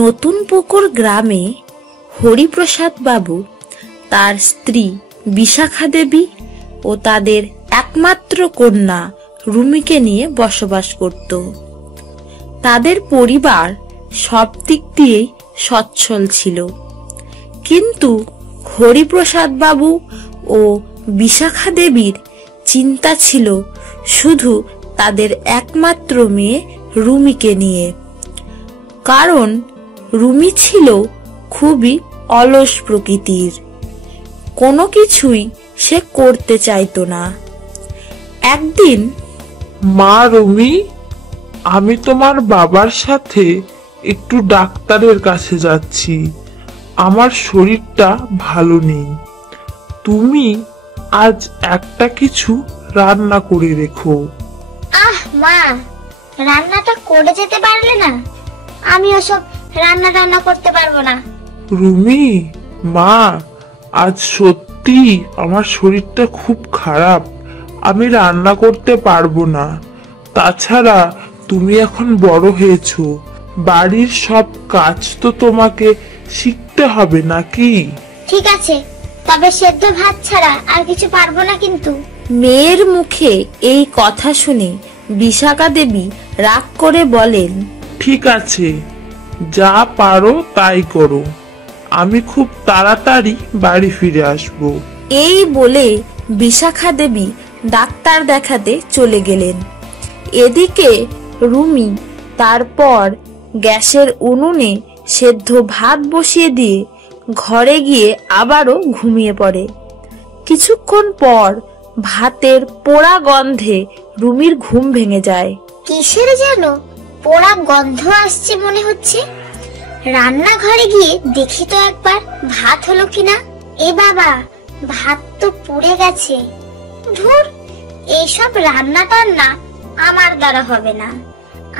নতুন পুকুর গ্রামে হরিপ্রসাদ বাবু তার স্ত্রী বিশাখা দেবী ও তাদের একমাত্র কন্যা রুমিকে নিয়ে বসবাস করত। তাদের পরিবার সব দিক দিয়েই সচ্ছল ছিল, কিন্তু হরিপ্রসাদ বাবু ও বিশাখা দেবীর চিন্তা ছিল শুধু তাদের একমাত্র মেয়ে রুমিকে নিয়ে। কারণ রুমি ছিল খুবই অলস প্রকৃতির, কোনো কিছুই সে করতে চাইতো না। একদিন, মা রুমি, আমি তোমার বাবার সাথে একটু ডাক্তারের কাছে যাচ্ছি, আমার শরীরটা ভালো নেই। তুমি আজ একটা কিছু রান্না করে রেখো। আহ মা, রান্নাটা করে যেতে পারলে না? আমি ওসব রান্না করতে পারবো না। রুমি, মা, আজ সত্যি আমার শরীরটা খুব খারাপ, আমি রান্না করতে পারবো না। তাছাড়া তুমি এখন বড় হয়েছো, বাড়ির সব কাজ তো তোমাকে শিখতে হবে নাকি? ঠিক আছে, তবে সেদ্ধ ভাত ছাড়া আর কিছু পারবো না কিন্তু। মেয়ের মুখে এই কথা শুনে বিশাখা দেবী রাগ করে বলেন, ঠিক আছে, যা পারো তাই করো, আমি খুব তাড়াতাড়ি বাড়ি ফিরে আসবো। এই বলে বিশাখা দেবী ডাক্তার দেখাতে চলে গেলেন। এদিকে রুমি তারপর গ্যাসের উনুনে সেদ্ধ ভাত বসিয়ে দিয়ে ঘরে গিয়ে আবারও ঘুমিয়ে পড়ে। কিছুক্ষণ পর ভাতের পোড়া গন্ধে রুমির ঘুম ভেঙে যায়। কিসের যেন পোড়া গন্ধ আসছে মনে হচ্ছে। রান্নাঘরে গিয়ে দেখি তো একবার ভাত হলো কিনা। এ বাবা, ভাত তো পুড়ে গেছে। ধুর, এইসব রান্না টান্না আমার দ্বারা হবে না।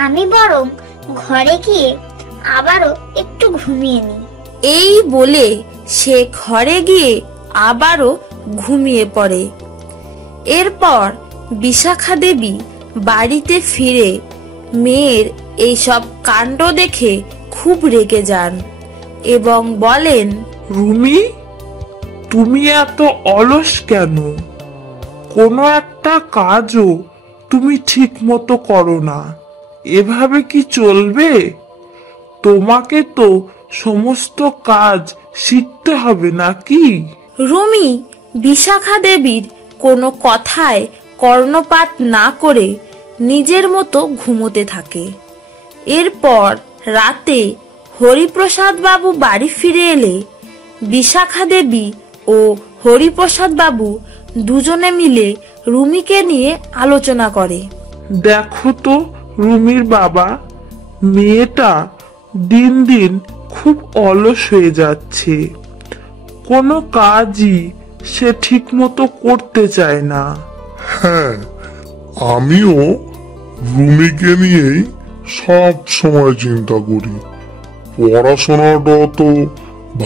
আমি বরং ঘরে গিয়ে আবারও একটু ঘুমিয়ে নিই। এই বলে সে ঘরে গিয়ে আবারও ঘুমিয়ে পড়ে। এরপর বিশাখা দেবী বাড়িতে ফিরে মেয়ের এইসব কাণ্ড দেখে খুব রেগে যান এবং বলেন, রুমি, তুমি এত অলস কেন? কোনো একটা কাজও তুমি ঠিক মতো করো না, এভাবে কি চলবে? তোমাকে তো সমস্ত কাজ শিখতে হবে নাকি? রুমি বিশাখা দেবীর কোনো কথায় কর্ণপাত না করে নিজের মতো ঘুমোতে থাকে। এরপর রাতে হরিপ্রসাদ বাবু বাড়ি ফিরে এলে বিশাখা দেবী ও হরিপ্রসাদ বাবু দুজনে মিলে রুমিকে নিয়ে আলোচনা করে। দেখো তো রুমির বাবা, মেয়েটা দিন দিন খুব অলস হয়ে যাচ্ছে, কোনো কাজই সে ঠিক মতো করতে চায় না। হ্যাঁ, আমিও রুমিকে নিয়েই সব সময় চিন্তা করি, পড়াশোনাটা তো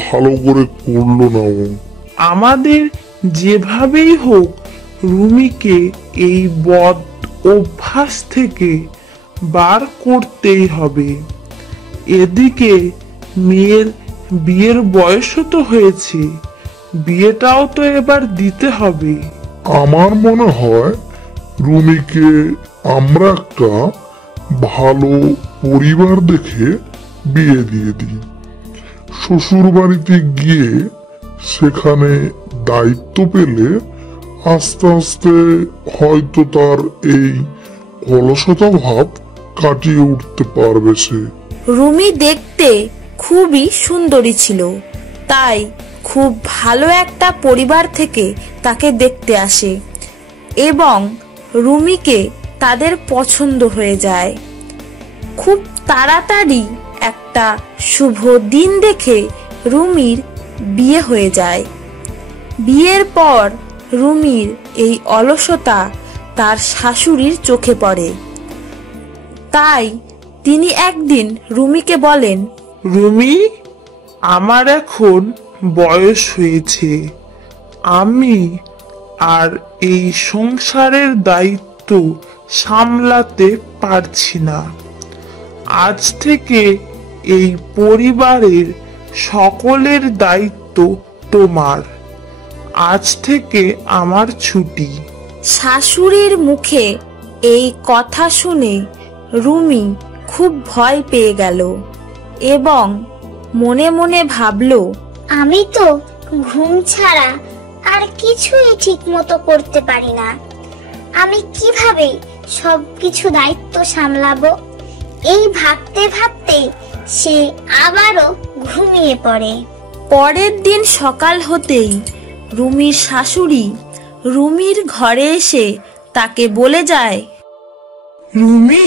ভালো করে করলো না ও। আমাদের যেভাবেই হোক রুমিকে এই বদ অভ্যাস থেকে বার করতেই হবে। এদিকে মেয়ের বিয়ের বয়সও তো হয়েছে, বিয়েটাও তো এবার দিতে হবে। আমার মনে হয় রুমিকে আমরা একটা ভালো পরিবার দেখে বিয়ে দিয়ে দিই। শ্বশুর বাড়িতে গিয়ে সেখানে দায়িত্ব পেলে আস্তে আস্তে হয়তো তার এই অলসতা ভাব কাটিয়ে উঠতে পারবে সে। রুমি দেখতে খুবই সুন্দরী ছিল, তাই খুব ভালো একটা পরিবার থেকে তাকে দেখতে আসে এবং রুমিকে তাদের পছন্দ হয়ে যায়। খুব তাড়াতাড়ি একটা শুভ দিন দেখে রুমির বিয়ে হয়ে যায়। বিয়ের পর রুমির এই অলসতা তার শাশুড়ির চোখে পড়ে, তাই তিনি একদিন রুমিকে বলেন, রুমি, আমার এখন বয়স হয়েছে, আমি আর এই সংসারের দায়িত্ব সামলাতে পারছি না। আজ থেকে এই পরিবারের সকলের দায়িত্ব তোমার। আজ থেকে আমার ছুটি। শাশুড়ির মুখে এই কথা শুনে রুমি খুব ভয় পেয়ে গেল এবং মনে মনে ভাবল, আমি তো ঘুম ছাড়া আর কিছুই ঠিক মতো করতে পারি না। আমি কিভাবে সবকিছু দায়িত্ব সামলাবো? এই ভাবতে ভাবতে সে আবারও ঘুমিয়ে পড়ে। পরের দিন সকাল হতেই রুমির শাশুড়ি রুমির ঘরে এসে তাকে বলে যায়, রুমি,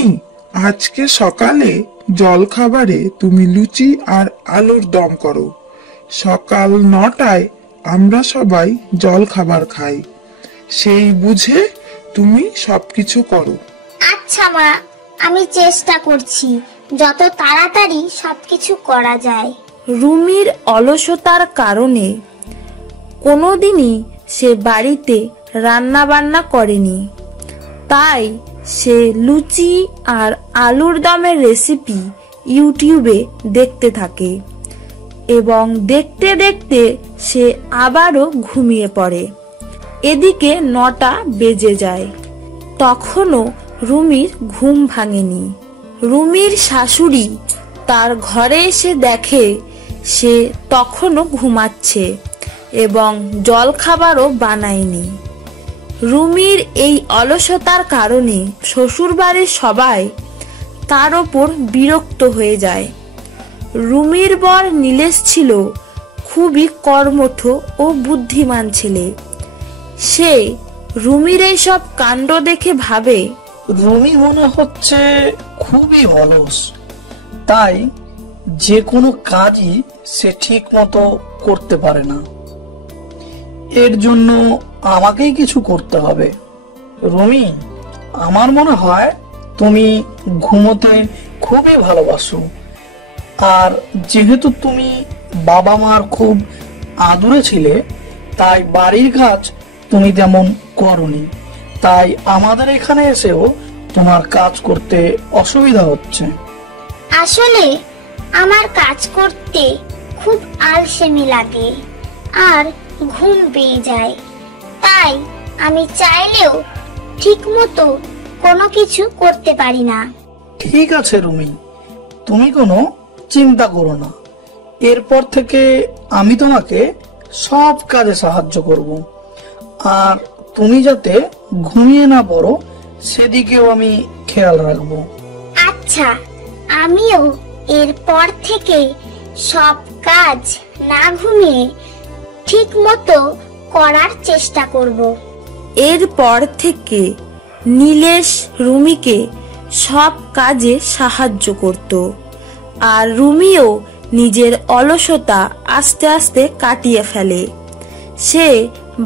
আজকে সকালে জল খাবারে তুমি লুচি আর আলুর দম করো। সকাল 9টায় আমরা সবাই জল খাবার খাই, সেই বুঝে তুমি সবকিছু করো। আচ্ছা মা, আমি চেষ্টা করছি যত তাড়াতাড়ি সবকিছু করা যায়। রুমির অলসতার কারণে কোনোদিনই সে বাড়িতে রান্না বান্না করেনি, তাই সে লুচি আর আলুর দমের রেসিপি ইউটিউবে দেখতে থাকে এবং দেখতে দেখতে সে আবারও ঘুমিয়ে পড়ে। এদিকে 9টা বেজে যায়, তখনও রুমির ঘুম ভাঙেনি। রুমির শাশুড়ি তার ঘরে এসে দেখে সে তখনও ঘুমাচ্ছে এবং জলখাবারও বানায়নি। রুমির এই অলসতার কারণে শ্বশুরবাড়ির সবাই তার ওপর বিরক্ত হয়ে যায়। রুমির বর নীলেশ ছিল খুবই কর্মঠ ও বুদ্ধিমান ছেলে। সে রুমির এইসব কাণ্ড দেখে ভাবে, রুমি মনে হচ্ছে খুবই অলস, তাই যে কোনো কাজই সে ঠিক মতো করতে পারে না। এর জন্য আমাকেই কিছু করতে হবে। রুমি, আমার মনে হয় তুমি ঘুমোতে খুবই ভালোবাসো, আর যেহেতু তুমি বাবা মার খুব আদরে ছিলে, তাই বাড়ির কাজ তুমি তেমন করনি, তাই আমাদের এখানে এসেও তোমার কাজ করতে অসুবিধা হচ্ছে। আসলে আমার কাজ করতে খুব আলসেমি লাগে আর ঘুম পেয়ে যায়, তাই আমি চাইলেও ঠিক মতো কোনো কিছু করতে পারি না। ঠিক আছে রুমি, তুমি কোনো চিন্তা করো না। এরপর থেকে আমি তোমাকে সব কাজে সাহায্য করব, আর তুমি যাতে ঘুমিয়ে না পড়ো সেদিকেও আমি খেয়াল রাখবো। আচ্ছা, আমিও এরপর থেকে সব কাজ না ঘুমিয়ে ঠিক মতো করার চেষ্টা করব। এরপর থেকে নীলেশ রুমিকে সব কাজে সাহায্য করত, আর রুমিও নিজের অলসতা আস্তে আস্তে কাটিয়ে ফেলে। সে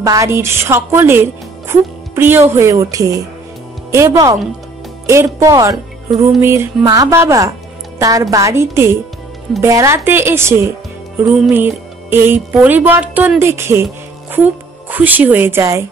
বাড়ির সকলের খুব প্রিয় হয়ে ওঠে এবং এরপর রুমির মা বাবা তার বাড়িতে বেড়াতে এসে রুমির এই পরিবর্তন দেখে খুব খুশি হয়ে যায়।